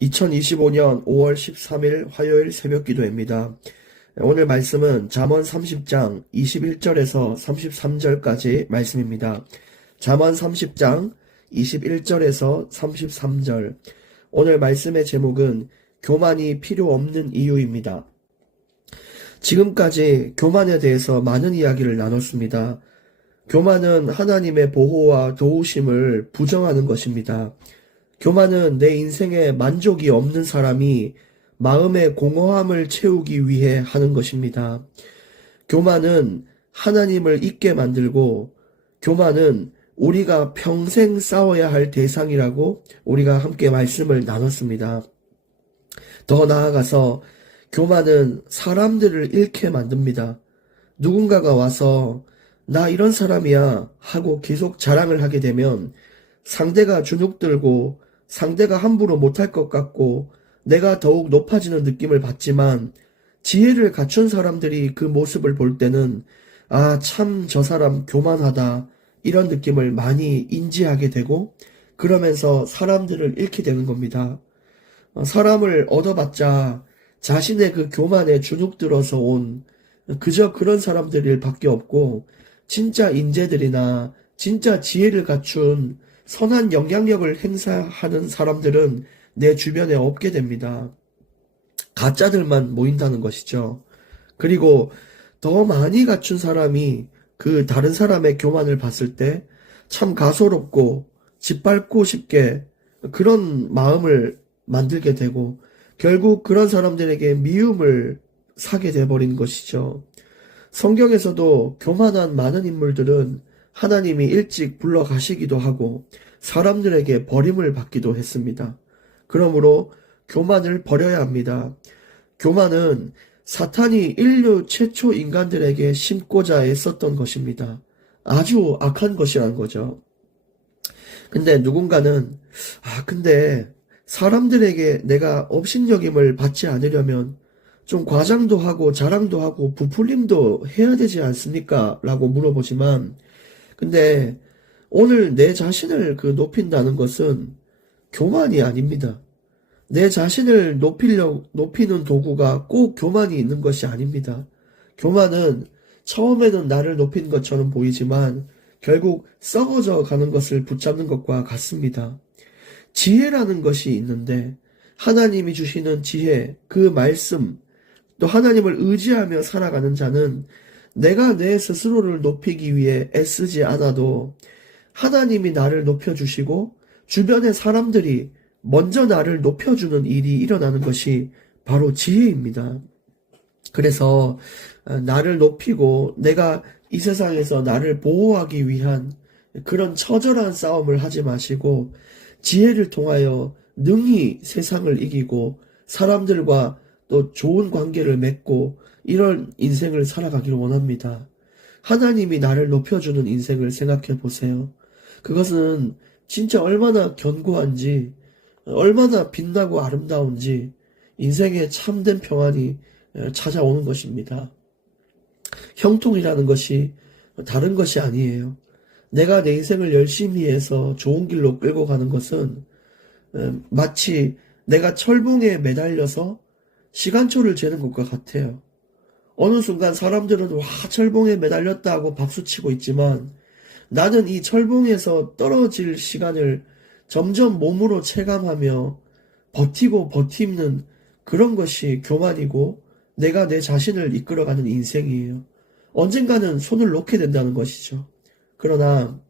2025년 5월 13일 화요일 새벽 기도입니다. 오늘 말씀은 잠언 30장 21절에서 33절까지 말씀입니다. 잠언 30장 21절에서 33절. 오늘 말씀의 제목은 교만이 필요 없는 이유입니다. 지금까지 교만에 대해서 많은 이야기를 나눴습니다. 교만은 하나님의 보호와 도우심을 부정하는 것입니다. 교만은 내 인생에 만족이 없는 사람이 마음의 공허함을 채우기 위해 하는 것입니다. 교만은 하나님을 잊게 만들고, 교만은 우리가 평생 싸워야 할 대상이라고 우리가 함께 말씀을 나눴습니다. 더 나아가서 교만은 사람들을 잃게 만듭니다. 누군가가 와서 나 이런 사람이야 하고 계속 자랑을 하게 되면 상대가 주눅들고 상대가 함부로 못할 것 같고 내가 더욱 높아지는 느낌을 받지만, 지혜를 갖춘 사람들이 그 모습을 볼 때는 참 저 사람 교만하다 이런 느낌을 많이 인지하게 되고, 그러면서 사람들을 잃게 되는 겁니다. 사람을 얻어봤자 자신의 그 교만에 주눅들어서 온 그저 그런 사람들일 밖에 없고, 진짜 인재들이나 진짜 지혜를 갖춘 선한 영향력을 행사하는 사람들은 내 주변에 없게 됩니다. 가짜들만 모인다는 것이죠. 그리고 더 많이 갖춘 사람이 그 다른 사람의 교만을 봤을 때 참 가소롭고 짓밟고 싶게 그런 마음을 만들게 되고, 결국 그런 사람들에게 미움을 사게 돼버린 것이죠. 성경에서도 교만한 많은 인물들은 하나님이 일찍 불러가시기도 하고 사람들에게 버림을 받기도 했습니다. 그러므로 교만을 버려야 합니다. 교만은 사탄이 인류 최초 인간들에게 심고자 애썼던 것입니다. 아주 악한 것이라는 거죠. 근데 누군가는 근데 사람들에게 내가 업신여김을 받지 않으려면 좀 과장도 하고 자랑도 하고 부풀림도 해야 되지 않습니까? 라고 물어보지만, 근데 오늘 내 자신을 높인다는 것은 교만이 아닙니다. 내 자신을 높이는 도구가 꼭 교만이 있는 것이 아닙니다. 교만은 처음에는 나를 높인 것처럼 보이지만 결국 썩어져 가는 것을 붙잡는 것과 같습니다. 지혜라는 것이 있는데, 하나님이 주시는 지혜, 그 말씀, 또 하나님을 의지하며 살아가는 자는 내가 내 스스로를 높이기 위해 애쓰지 않아도 하나님이 나를 높여주시고 주변의 사람들이 먼저 나를 높여주는 일이 일어나는 것이 바로 지혜입니다. 그래서 나를 높이고 내가 이 세상에서 나를 보호하기 위한 그런 처절한 싸움을 하지 마시고, 지혜를 통하여 능히 세상을 이기고 사람들과 또 좋은 관계를 맺고 이런 인생을 살아가기를 원합니다. 하나님이 나를 높여주는 인생을 생각해 보세요. 그것은 진짜 얼마나 견고한지, 얼마나 빛나고 아름다운지 인생에 참된 평안이 찾아오는 것입니다. 형통이라는 것이 다른 것이 아니에요. 내가 내 인생을 열심히 해서 좋은 길로 끌고 가는 것은 마치 내가 철봉에 매달려서 시간초를 재는 것과 같아요. 어느 순간 사람들은 철봉에 매달렸다 하고 박수치고 있지만, 나는 이 철봉에서 떨어질 시간을 점점 몸으로 체감하며 버티고 버티는 그런 것이 교만이고 내가 내 자신을 이끌어가는 인생이에요. 언젠가는 손을 놓게 된다는 것이죠. 그러나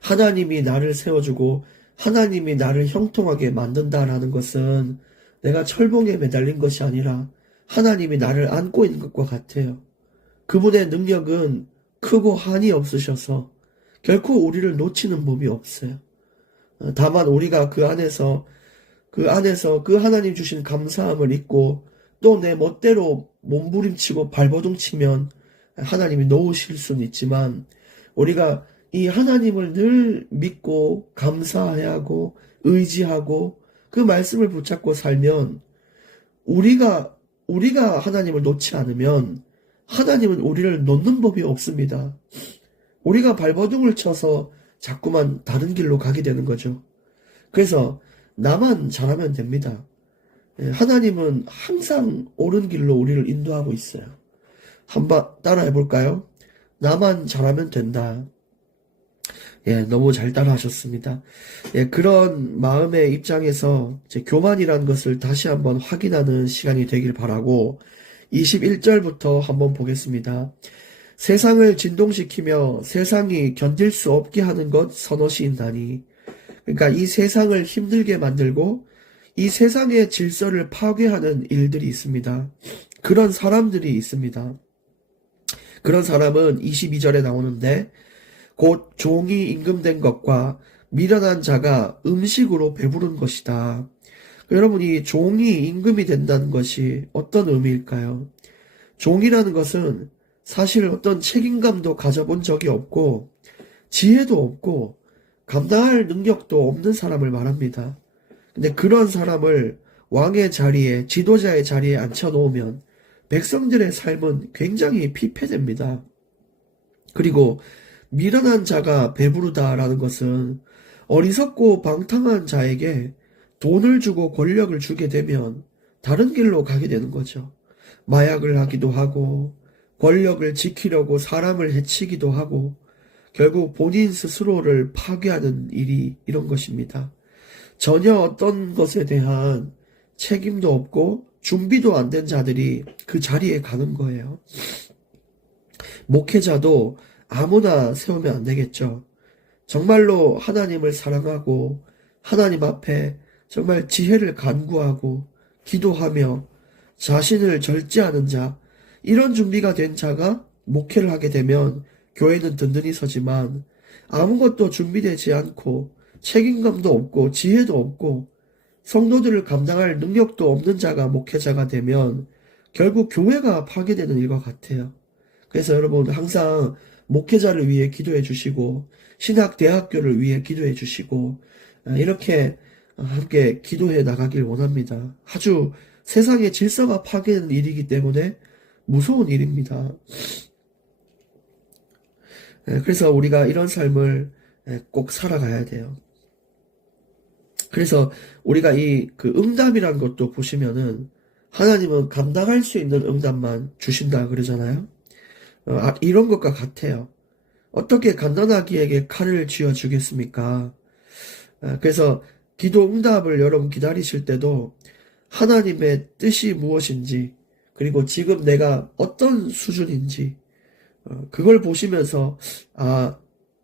하나님이 나를 세워주고 하나님이 나를 형통하게 만든다라는 것은 내가 철봉에 매달린 것이 아니라 하나님이 나를 안고 있는 것과 같아요. 그분의 능력은 크고 한이 없으셔서 결코 우리를 놓치는 법이 없어요. 다만 우리가 그 안에서 그 하나님 주신 감사함을 잊고 또 내 멋대로 몸부림치고 발버둥치면 하나님이 놓으실 수는 있지만, 우리가 이 하나님을 늘 믿고 감사해야 하고 의지하고 그 말씀을 붙잡고 살면, 우리가 하나님을 놓지 않으면 하나님은 우리를 놓는 법이 없습니다. 우리가 발버둥을 쳐서 자꾸만 다른 길로 가게 되는 거죠. 그래서 나만 잘하면 됩니다. 하나님은 항상 옳은 길로 우리를 인도하고 있어요. 한번 따라해 볼까요? 나만 잘하면 된다. 너무 잘 따라하셨습니다. 그런 마음의 입장에서 교만이라는 것을 다시 한번 확인하는 시간이 되길 바라고 21절부터 한번 보겠습니다. 세상을 진동시키며 세상이 견딜 수 없게 하는 것 선엇이 있나니. 그러니까 이 세상을 힘들게 만들고 이 세상의 질서를 파괴하는 일들이 있습니다. 그런 사람들이 있습니다. 그런 사람은 22절에 나오는데 곧 종이 임금된 것과 미련한 자가 음식으로 배부른 것이다. 여러분, 이 종이 임금이 된다는 것이 어떤 의미일까요? 종이라는 것은 사실 어떤 책임감도 가져본 적이 없고 지혜도 없고 감당할 능력도 없는 사람을 말합니다. 근데 그런 사람을 왕의 자리에, 지도자의 자리에 앉혀놓으면 백성들의 삶은 굉장히 피폐됩니다. 그리고 미련한 자가 배부르다라는 것은 어리석고 방탕한 자에게 돈을 주고 권력을 주게 되면 다른 길로 가게 되는 거죠. 마약을 하기도 하고 권력을 지키려고 사람을 해치기도 하고 결국 본인 스스로를 파괴하는 일이 이런 것입니다. 전혀 어떤 것에 대한 책임도 없고 준비도 안 된 자들이 그 자리에 가는 거예요. 목회자도 아무나 세우면 안 되겠죠. 정말로 하나님을 사랑하고 하나님 앞에 정말 지혜를 간구하고 기도하며 자신을 절제하는 자, 이런 준비가 된 자가 목회를 하게 되면 교회는 든든히 서지만 아무것도 준비되지 않고 책임감도 없고 지혜도 없고 성도들을 감당할 능력도 없는 자가 목회자가 되면 결국 교회가 파괴되는 일과 같아요. 그래서 여러분 항상 목회자를 위해 기도해 주시고 신학대학교를 위해 기도해 주시고 이렇게 함께 기도해 나가길 원합니다. 아주 세상의 질서가 파괴되는 일이기 때문에 무서운 일입니다. 그래서 우리가 이런 삶을 꼭 살아가야 돼요. 그래서 우리가 그 응답이란 것도 보시면은 하나님은 감당할 수 있는 응답만 주신다 그러잖아요. 이런 것과 같아요. 어떻게 갓난아기에게 칼을 쥐어 주겠습니까? 그래서 기도 응답을 여러분 기다리실 때도 하나님의 뜻이 무엇인지 그리고 지금 내가 어떤 수준인지 그걸 보시면서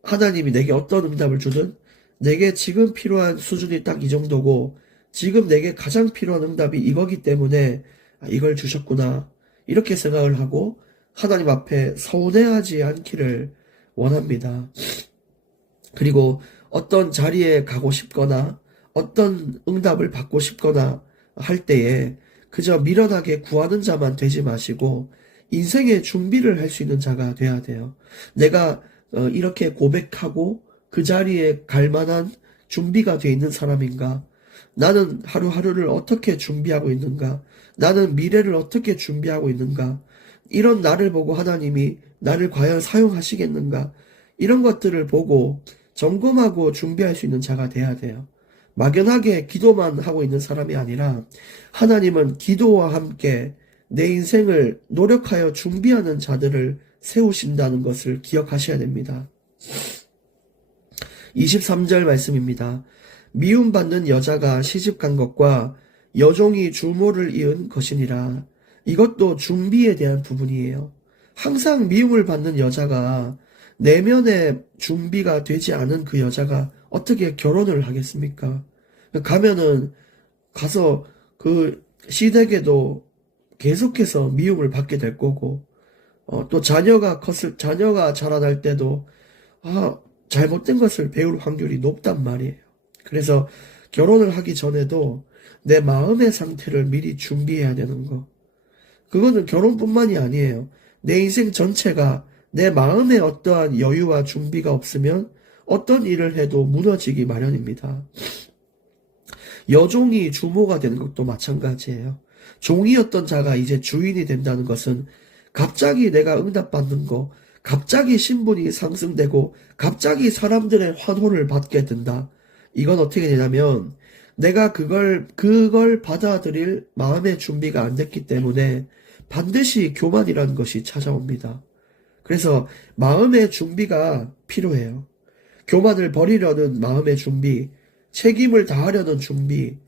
하나님이 내게 어떤 응답을 주든 내게 지금 필요한 수준이 딱 이 정도고 지금 내게 가장 필요한 응답이 이거기 때문에 이걸 주셨구나 이렇게 생각을 하고 하나님 앞에 서운해하지 않기를 원합니다. 그리고 어떤 자리에 가고 싶거나 어떤 응답을 받고 싶거나 할 때에 그저 미련하게 구하는 자만 되지 마시고 인생의 준비를 할 수 있는 자가 돼야 돼요. 내가 이렇게 고백하고 그 자리에 갈 만한 준비가 돼 있는 사람인가? 나는 하루하루를 어떻게 준비하고 있는가? 나는 미래를 어떻게 준비하고 있는가? 이런 나를 보고 하나님이 나를 과연 사용하시겠는가? 이런 것들을 보고 점검하고 준비할 수 있는 자가 돼야 돼요. 막연하게 기도만 하고 있는 사람이 아니라 하나님은 기도와 함께 내 인생을 노력하여 준비하는 자들을 세우신다는 것을 기억하셔야 됩니다. 23절 말씀입니다. 미움받는 여자가 시집간 것과 여종이 주모를 이은 것이니라. 이것도 준비에 대한 부분이에요. 항상 미움을 받는 여자가 내면의 준비가 되지 않은 그 여자가 어떻게 결혼을 하겠습니까? 가면은 가서 그 시댁에도 계속해서 미움을 받게 될 거고 또 자녀가 자라날 때도 잘못된 것을 배울 확률이 높단 말이에요. 그래서 결혼을 하기 전에도 내 마음의 상태를 미리 준비해야 되는 거. 그거는 결혼뿐만이 아니에요. 내 인생 전체가 내 마음에 어떠한 여유와 준비가 없으면 어떤 일을 해도 무너지기 마련입니다. 여종이 주모가 되는 것도 마찬가지예요. 종이었던 자가 이제 주인이 된다는 것은 갑자기 내가 응답받는 거, 갑자기 신분이 상승되고 갑자기 사람들의 환호를 받게 된다. 이건 어떻게 되냐면 내가 그걸 받아들일 마음의 준비가 안 됐기 때문에 반드시 교만이라는 것이 찾아옵니다. 그래서 마음의 준비가 필요해요. 교만을 버리려는 마음의 준비, 책임을 다하려는 준비,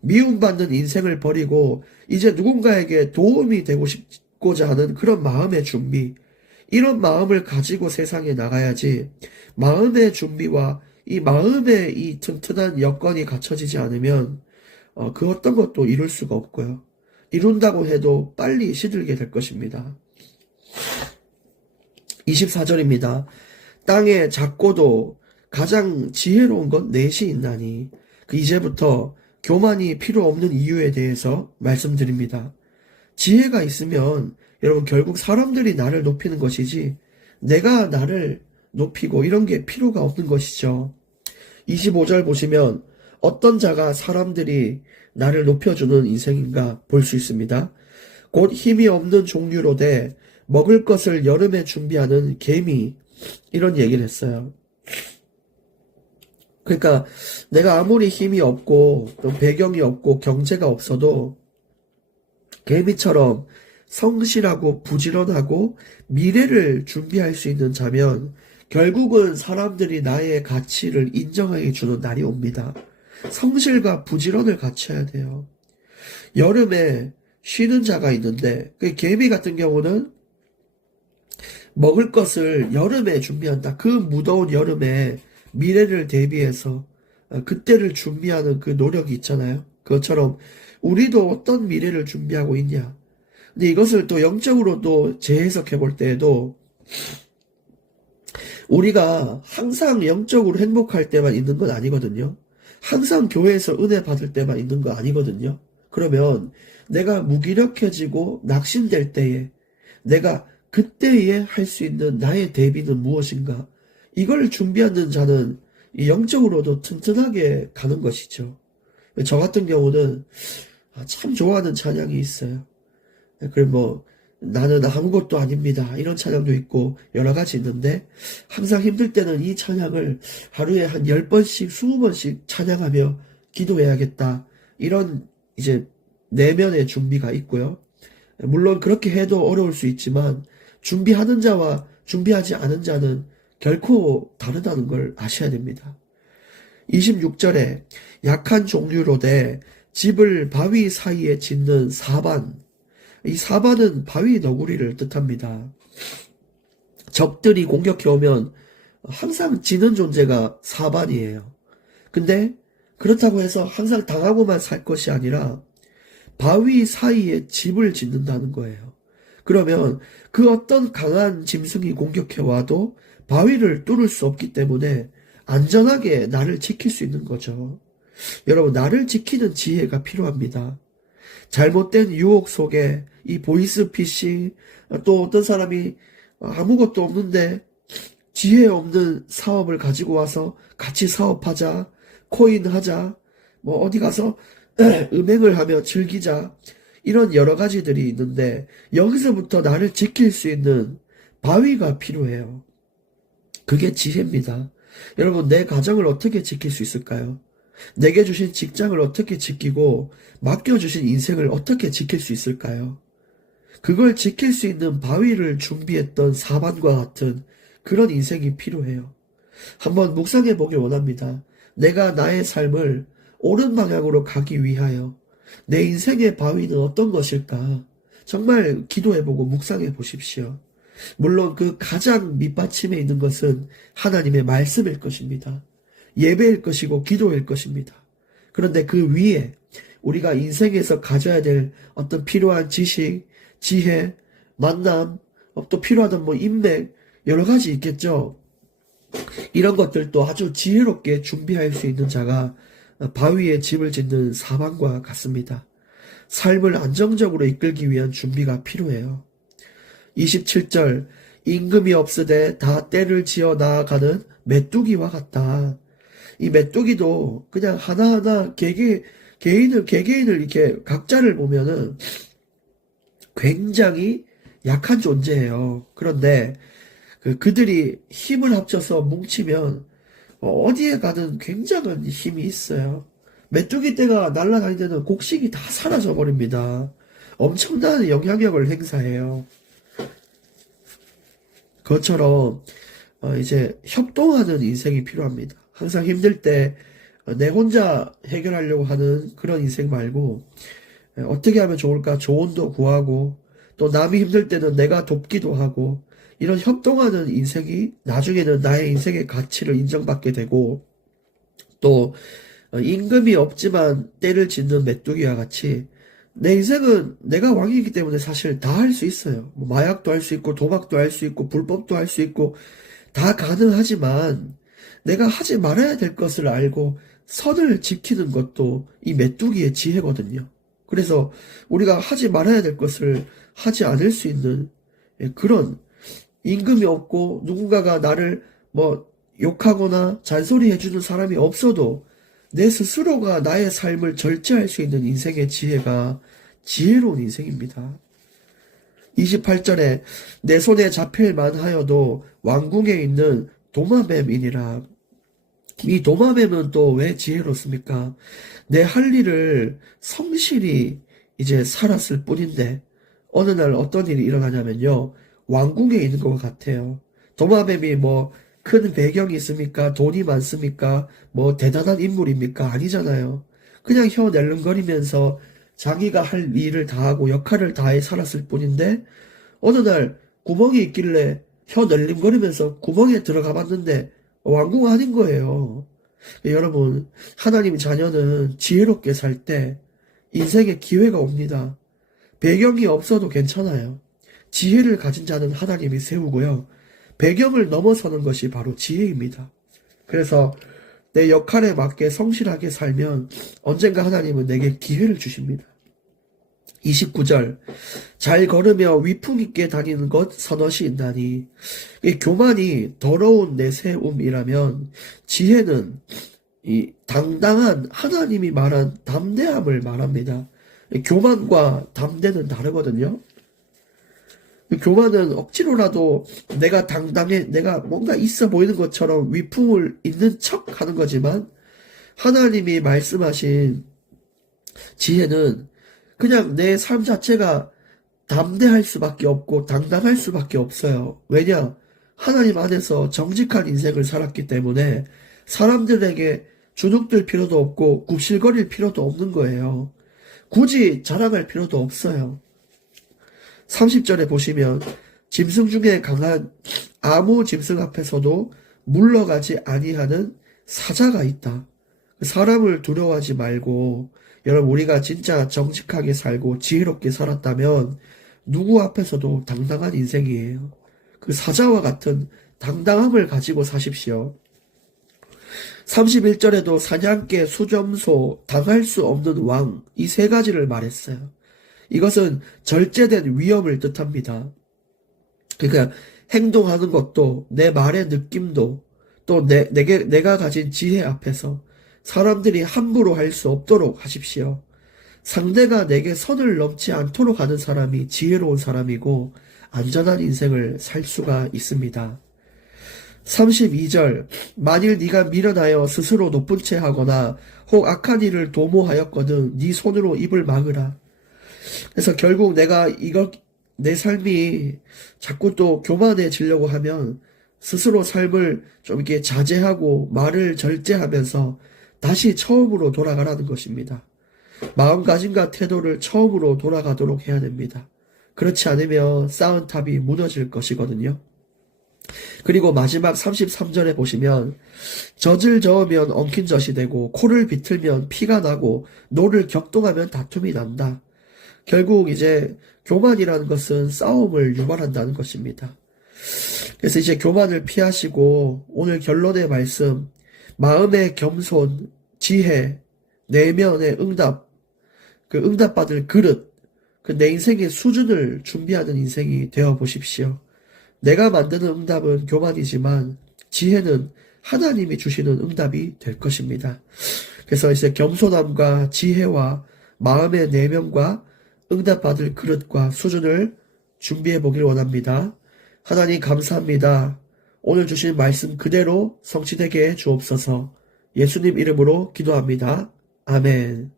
미움받는 인생을 버리고 이제 누군가에게 도움이 되고 싶고자 하는 그런 마음의 준비, 이런 마음을 가지고 세상에 나가야지 마음의 준비와 이 마음의 이 튼튼한 여건이 갖춰지지 않으면 그 어떤 것도 이룰 수가 없고요. 이룬다고 해도 빨리 시들게 될 것입니다. 24절입니다. 땅에 작고도 가장 지혜로운 건 넷이 있나니 이제부터 교만이 필요 없는 이유에 대해서 말씀드립니다. 지혜가 있으면 여러분 결국 사람들이 나를 높이는 것이지 내가 나를 높이고 이런 게 필요가 없는 것이죠. 25절 보시면 어떤 자가 사람들이 나를 높여주는 인생인가 볼 수 있습니다. 곧 힘이 없는 종류로 돼 먹을 것을 여름에 준비하는 개미, 이런 얘기를 했어요. 그러니까 내가 아무리 힘이 없고 또 배경이 없고 경제가 없어도 개미처럼 성실하고 부지런하고 미래를 준비할 수 있는 자면 결국은 사람들이 나의 가치를 인정하게 주는 날이 옵니다. 성실과 부지런을 갖춰야 돼요. 여름에 쉬는 자가 있는데 그 개미 같은 경우는 먹을 것을 여름에 준비한다. 그 무더운 여름에 미래를 대비해서 그때를 준비하는 그 노력이 있잖아요. 그것처럼 우리도 어떤 미래를 준비하고 있냐. 근데 이것을 또 영적으로도 재해석해 볼 때에도 우리가 항상 영적으로 행복할 때만 있는 건 아니거든요. 항상 교회에서 은혜 받을 때만 있는 거 아니거든요. 그러면 내가 무기력해지고 낙심될 때에 내가 그때에 할 수 있는 나의 대비는 무엇인가? 이걸 준비하는 자는 영적으로도 튼튼하게 가는 것이죠. 저 같은 경우는 참 좋아하는 찬양이 있어요. 그리고 나는 아무것도 아닙니다. 이런 찬양도 있고 여러 가지 있는데 항상 힘들 때는 이 찬양을 하루에 한 10번씩 20번씩 찬양하며 기도해야겠다. 이런 이제 내면의 준비가 있고요. 물론 그렇게 해도 어려울 수 있지만 준비하는 자와 준비하지 않은 자는 결코 다르다는 걸 아셔야 됩니다. 26절에 약한 종류로 돼 집을 바위 사이에 짓는 사반. 이 사반은 바위 너구리를 뜻합니다. 적들이 공격해 오면 항상 지는 존재가 사반이에요. 근데 그렇다고 해서 항상 당하고만 살 것이 아니라 바위 사이에 집을 짓는다는 거예요. 그러면 그 어떤 강한 짐승이 공격해 와도 바위를 뚫을 수 없기 때문에 안전하게 나를 지킬 수 있는 거죠. 여러분, 나를 지키는 지혜가 필요합니다. 잘못된 유혹 속에 이 보이스피싱, 또 어떤 사람이 아무것도 없는데 지혜 없는 사업을 가지고 와서 같이 사업하자, 코인 하자, 뭐 어디 가서 음행을 하며 즐기자, 이런 여러 가지들이 있는데 여기서부터 나를 지킬 수 있는 바위가 필요해요. 그게 지혜입니다. 여러분, 내 가정을 어떻게 지킬 수 있을까요? 내게 주신 직장을 어떻게 지키고 맡겨주신 인생을 어떻게 지킬 수 있을까요? 그걸 지킬 수 있는 바위를 준비했던 사반과 같은 그런 인생이 필요해요. 한번 묵상해 보길 원합니다. 내가 나의 삶을 옳은 방향으로 가기 위하여 내 인생의 바위는 어떤 것일까? 정말 기도해보고 묵상해 보십시오. 물론 그 가장 밑받침에 있는 것은 하나님의 말씀일 것입니다. 예배일 것이고 기도일 것입니다. 그런데 그 위에 우리가 인생에서 가져야 될 어떤 필요한 지식, 지혜, 만남, 또 필요하던 인맥, 여러 가지 있겠죠. 이런 것들도 아주 지혜롭게 준비할 수 있는 자가 바위에 집을 짓는 사방과 같습니다. 삶을 안정적으로 이끌기 위한 준비가 필요해요. 27절, 임금이 없으되 다 때를 지어 나아가는 메뚜기와 같다. 이 메뚜기도 그냥 하나하나 개개인을 이렇게 각자를 보면은 굉장히 약한 존재예요. 그런데 그들이 힘을 합쳐서 뭉치면 어디에 가든 굉장한 힘이 있어요. 메뚜기 떼가 날아다닐 때는 곡식이 다 사라져 버립니다. 엄청난 영향력을 행사해요. 그것처럼 이제 협동하는 인생이 필요합니다. 항상 힘들 때 내 혼자 해결하려고 하는 그런 인생 말고 어떻게 하면 좋을까 조언도 구하고 또 남이 힘들 때는 내가 돕기도 하고 이런 협동하는 인생이 나중에는 나의 인생의 가치를 인정받게 되고 또 임금이 없지만 때를 짓는 메뚜기와 같이 내 인생은 내가 왕이기 때문에 사실 다 할 수 있어요. 뭐 마약도 할 수 있고 도박도 할 수 있고 불법도 할 수 있고 다 가능하지만 내가 하지 말아야 될 것을 알고 선을 지키는 것도 이 메뚜기의 지혜거든요. 그래서 우리가 하지 말아야 될 것을 하지 않을 수 있는 그런 임금이 없고 누군가가 나를 뭐 욕하거나 잔소리해주는 사람이 없어도 내 스스로가 나의 삶을 절제할 수 있는 인생의 지혜가 지혜로운 인생입니다. 28절에 내 손에 잡힐 만하여도 왕궁에 있는 도마뱀이니라. 이 도마뱀은 또 왜 지혜롭습니까? 내 할 일을 성실히 이제 살았을 뿐인데 어느 날 어떤 일이 일어나냐면요. 왕궁에 있는 것 같아요. 도마뱀이 뭐 큰 배경이 있습니까? 돈이 많습니까? 뭐 대단한 인물입니까? 아니잖아요. 그냥 혀 낼름거리면서 자기가 할 일을 다하고 역할을 다해 살았을 뿐인데 어느 날 구멍이 있길래 혀 낼름거리면서 구멍에 들어가 봤는데 왕궁 아닌 거예요. 여러분, 하나님 자녀는 지혜롭게 살 때 인생에 기회가 옵니다. 배경이 없어도 괜찮아요. 지혜를 가진 자는 하나님이 세우고요. 배경을 넘어서는 것이 바로 지혜입니다. 그래서 내 역할에 맞게 성실하게 살면 언젠가 하나님은 내게 기회를 주십니다. 29절 잘 걸으며 위풍 있게 다니는 것 선엇이 있나니. 이 교만이 더러운 내세움이라면 지혜는 이 당당한 하나님이 말한 담대함을 말합니다. 교만과 담대는 다르거든요. 교만은 억지로라도 내가 당당해, 내가 뭔가 있어 보이는 것처럼 위풍을 있는 척 하는 거지만 하나님이 말씀하신 지혜는 그냥 내 삶 자체가 담대할 수밖에 없고 당당할 수밖에 없어요. 왜냐? 하나님 안에서 정직한 인생을 살았기 때문에 사람들에게 주눅들 필요도 없고 굽실거릴 필요도 없는 거예요. 굳이 자랑할 필요도 없어요. 30절에 보시면 짐승 중에 강한 아무 짐승 앞에서도 물러가지 아니하는 사자가 있다. 사람을 두려워하지 말고 여러분 우리가 진짜 정직하게 살고 지혜롭게 살았다면 누구 앞에서도 당당한 인생이에요. 그 사자와 같은 당당함을 가지고 사십시오. 31절에도 사냥개, 수점소, 당할 수 없는 왕, 이 세 가지를 말했어요. 이것은 절제된 위험을 뜻합니다. 그러니까 행동하는 것도 내 말의 느낌도 또 내가 가진 지혜 앞에서 사람들이 함부로 할 수 없도록 하십시오. 상대가 내게 선을 넘지 않도록 하는 사람이 지혜로운 사람이고 안전한 인생을 살 수가 있습니다. 32절 만일 네가 미련하여 스스로 높은 채 하거나 혹 악한 일을 도모하였거든 네 손으로 입을 막으라. 그래서 결국 내가 내 삶이 자꾸 또 교만해지려고 하면 스스로 삶을 좀 이렇게 자제하고 말을 절제하면서 다시 처음으로 돌아가라는 것입니다. 마음가짐과 태도를 처음으로 돌아가도록 해야 됩니다. 그렇지 않으면 쌓은 탑이 무너질 것이거든요. 그리고 마지막 33절에 보시면 젖을 저으면 엉킨 젖이 되고 코를 비틀면 피가 나고 노를 격동하면 다툼이 난다. 결국 이제 교만이라는 것은 싸움을 유발한다는 것입니다. 그래서 이제 교만을 피하시고 오늘 결론의 말씀 마음의 겸손, 지혜, 내면의 응답, 그 응답받을 그릇, 그 내 인생의 수준을 준비하는 인생이 되어 보십시오. 내가 만드는 응답은 교만이지만 지혜는 하나님이 주시는 응답이 될 것입니다. 그래서 이제 겸손함과 지혜와 마음의 내면과 응답받을 그릇과 수준을 준비해 보길 원합니다. 하나님 감사합니다. 오늘 주신 말씀 그대로 성취되게 해 주옵소서. 예수님 이름으로 기도합니다. 아멘.